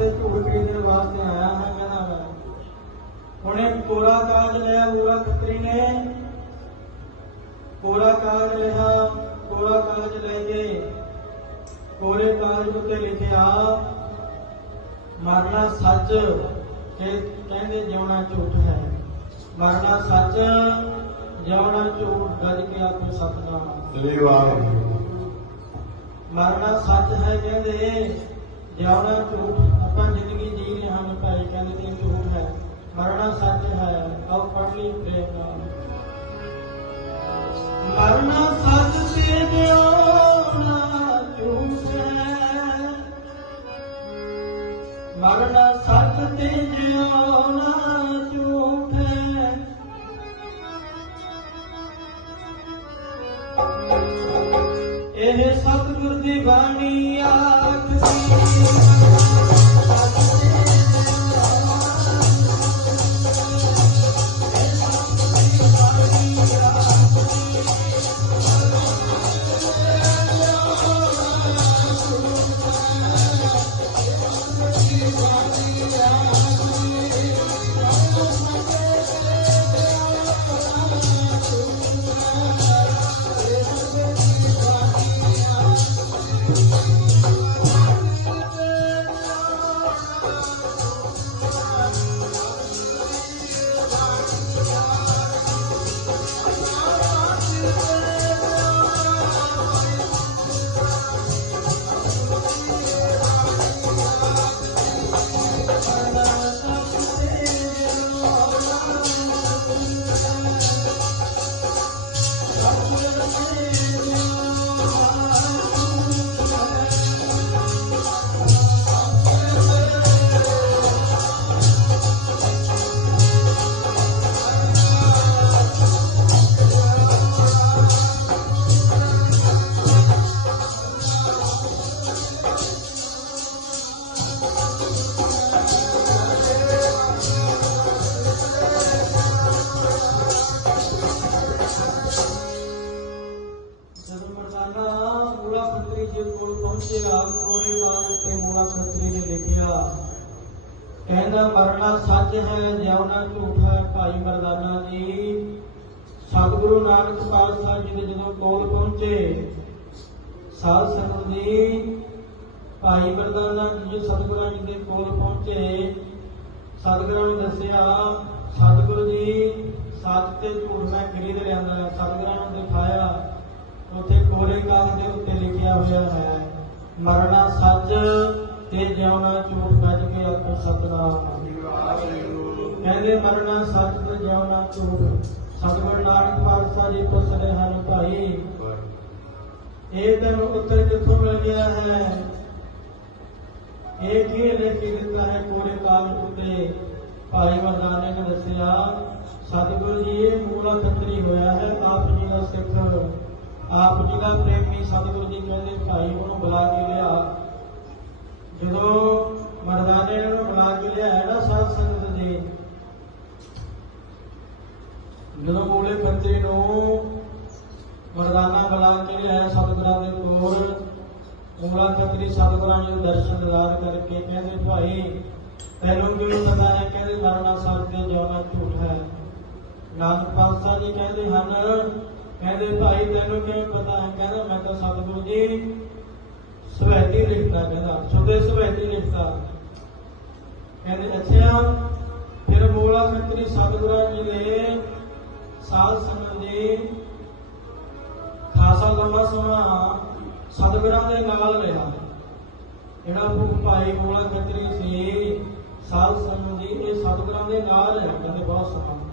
ਤੇ ਝੂਠ ਖਰੀਦਣ ਵਾਸਤੇ ਆਇਆ ਹਾਂ ਕਹਿੰਦਾ ਮੈਂ ਉਹਨੇ ਕੋਰਾ ਕਾਜ ਲਿਆ ਪੂਰਾ ਖੱਤਰੀ ਨੇ। ਕੋਰਾ ਕਾਜ ਲਿਆ ਕੋਰਾ ਕਾਜ ਲੈ ਕੇ ਕੋਰੇ ਕਾਜ ਉੱਤੇ ਲਿਖਿਆ ਮਰਨਾ ਸੱਚ ਤੇ ਕਹਿੰਦੇ ਜਿਉਣਾ ਝੂਠ ਹੈ। ਮਰਨਾ ਸੱਚ ਜਿਉਣਾ ਝੂਠ ਗੱਜ ਕੇ ਆਪੇ ਸਤਨਾਮ। ਸ੍ਰੀ ਵਾਹਿਗੁਰੂ ਮਰਨਾ ਸੱਚ ਹੈ ਕਹਿੰਦੇ ਜਿਉਣਾ ਝੂਠ ਆਪਾਂ ਜ਼ਿੰਦਗੀ ਜੀ ਰਹੇ ਹਾਂ ਭਾਈ ਕਹਿੰਦੇ ਤੇ ਝੂਠ ਹੈ, ਮਰਨਾ ਸੱਚ ਹੈ, ਆਓ ਪੜ੍ਹ ਲਈ ਪ੍ਰੇਮ ਨਾਲ। ਮਰਨਾ ਸੱਚ ਤੇ ਜਿਉਣਾ ਝੂਠ ਹੈ ਮਰਨਾ ਸੱਚ ਤੇ ਜਿਉਣਾ ਝੂਠ ਹੈ ਇਹ ਸਤਿਗੁਰ ਦੀ ਬਾਣੀ ਆ ਜਦੋਂ ਖੱਤਰੀ ਜੀ ਕੋਲ ਪਹੁੰਚੇਗਾ ਕੋਲੇ ਵਾਲ ਤੇ ਮੂਲਾ ਖੱਤਰੀ ਨੇ ਲਿਖਿਆ ਕਹਿੰਦਾ, ਮਰਨਾ ਸੱਚ ਹੈ ਜਿਉਣਾ ਝੂਠ ਹੈ, ਭਾਈ ਮਰਦਾਨਾ ਜੀ। ਸਤਿਗੁਰੂ ਨਾਨਕ ਪਾਤਸ਼ਾਹ ਜੀ ਦੇ ਜਦੋਂ ਕੋਲ ਪਹੁੰਚੇ, ਸਾਧ ਸੰਗਤ ਜੀ, ਭਾਈ ਮਰਦਾਨਾ ਜੀ ਸਤਿਗੁਰਾਂ ਜੀ ਦੇ ਕੋਲ ਪਹੁੰਚੇ, ਸਤਿਗੁਰਾਂ ਨੇ ਦੱਸਿਆ, ਸਤਿਗੁਰੂ ਜੀ, ਸੱਚ ਤੇ ਝੂਠ ਮੈਂ ਖਰੀਦ ਲਿਆਂਦਾ? ਸਤਿਗੁਰਾਂ ਨੂੰ ਦਿਖਾਇਆ। ਉੱਥੇ ਕੋਰੇ ਕਾਲ ਦੇ ਉੱਤੇ ਲਿਖਿਆ ਹੋਇਆ ਹੈ, ਮਰਨਾ ਸੱਚ ਤੇ ਜਿਉਣਾ ਝੂਠ ਗੱਜ ਕੇ ਆਪ ਸਤਨਾਮ। ਕਹਿੰਦੇ ਮਰਨਾ ਸੱਚ ਤੇ ਜਿਉਣਾ ਝੂਠ, ਸਤਿਗੁਰ ਨਾਨਕ ਪਾਤਸ਼ਾਹ ਜੀ ਪੁੱਛਦੇ ਹਨ ਭਾਈ। ਇਹ ਤੈਨੂੰ ਉੱਤਰ ਕਿੱਥੋਂ ਮਿਲ ਗਿਆ ਹੈ? ਇਹ ਕੀ ਲਿਖ ਕੇ ਦਿੱਤਾ ਹੈ ਕੋਰੇ ਕਾਲ ਉੱਤੇ? ਭਾਈ ਮਰਦਾਨੇ ਨੇ ਦੱਸਿਆ, ਸਤਿਗੁਰੂ ਜੀ ਇਹ ਮੂਲਾ ਖੱਤਰੀ ਹੋਇਆ ਹੈ, ਆਪ ਜੀ ਦਾ ਸਿੱਖ। ਆਪ ਜੀ ਦਾ ਪ੍ਰੇਮੀ ਸਤਿਗੁਰੂ ਜੀ ਕਹਿੰਦੇ, ਭਾਈ ਉਹਨੂੰ ਬੁਲਾ ਕੇ ਲਿਆ। ਜਦੋਂ ਮਰਦਾਨੇ ਨੂੰ ਬੁਲਾ ਕੇ ਲਿਆਇਆ ਨਾ ਸਾਧ ਸੰਗਤ ਜੀ ਜਦੋਂ ਮੂਲੇ ਖੱਤਰੀ ਨੂੰ ਮਰਦਾਨਾ ਬੁਲਾ ਕੇ ਲਿਆਇਆ ਸਤਿਗੁਰਾਂ ਦੇ ਕੋਲ ਉਮਰਾ ਖੱਤਰੀ ਸਤਿਗੁਰਾਂ ਜੀ ਦੇ ਦਰਸ਼ਨ ਦਿਦਾਰ ਕਰਕੇ ਕਹਿੰਦੇ, ਭਾਈ, ਤੈਨੂੰ ਕਿਉਂ ਪਤਾ ਹੈ ਕਹਿੰਦੇ, ਮਰਨਾ ਸੱਚ ਤੇ ਜਾਣਾ ਝੂਠ ਹੈ। ਨਾਨਕ ਪਾਤਸ਼ਾਹ ਜੀ ਕਹਿੰਦੇ ਹਨ ਕਹਿੰਦੇ, ਭਾਈ, ਤੈਨੂੰ ਕਿਵੇਂ ਪਤਾ? ਹੈ ਕਹਿੰਦਾ, ਮੈਂ ਤਾਂ ਸਤਿਗੁਰੂ ਜੀ ਸਵੈਤੀ ਲਿਖਦਾ ਕਹਿੰਦਾ ਸੁਦੇ ਸਵੈਤੀ ਲਿਖਦਾ ਕਹਿੰਦੇ, ਅੱਛਾ, ਫਿਰ ਮੋਲਾ ਖੱਤਰੀ ਸਤਿਗੁਰਾਂ ਜੀ ਨੇ ਸਾਧ ਸੰਗਤ ਜੀ ਖਾਸਾ ਲੰਮਾ ਸਮਾਂ ਸਤਿਗੁਰਾਂ ਦੇ ਨਾਲ ਰਿਹਾ। ਜਿਹੜਾ ਭੁੱਖ ਭਾਈ ਮੋਲਾ ਖੱਤਰੀ ਸੀ, ਸਾਧ ਸੰਗਤ ਜੀ ਇਹ ਸਤਿਗੁਰਾਂ ਦੇ ਨਾਲ ਰਿਹਾ, ਕਹਿੰਦੇ, ਬਹੁਤ ਸਮਾਂ।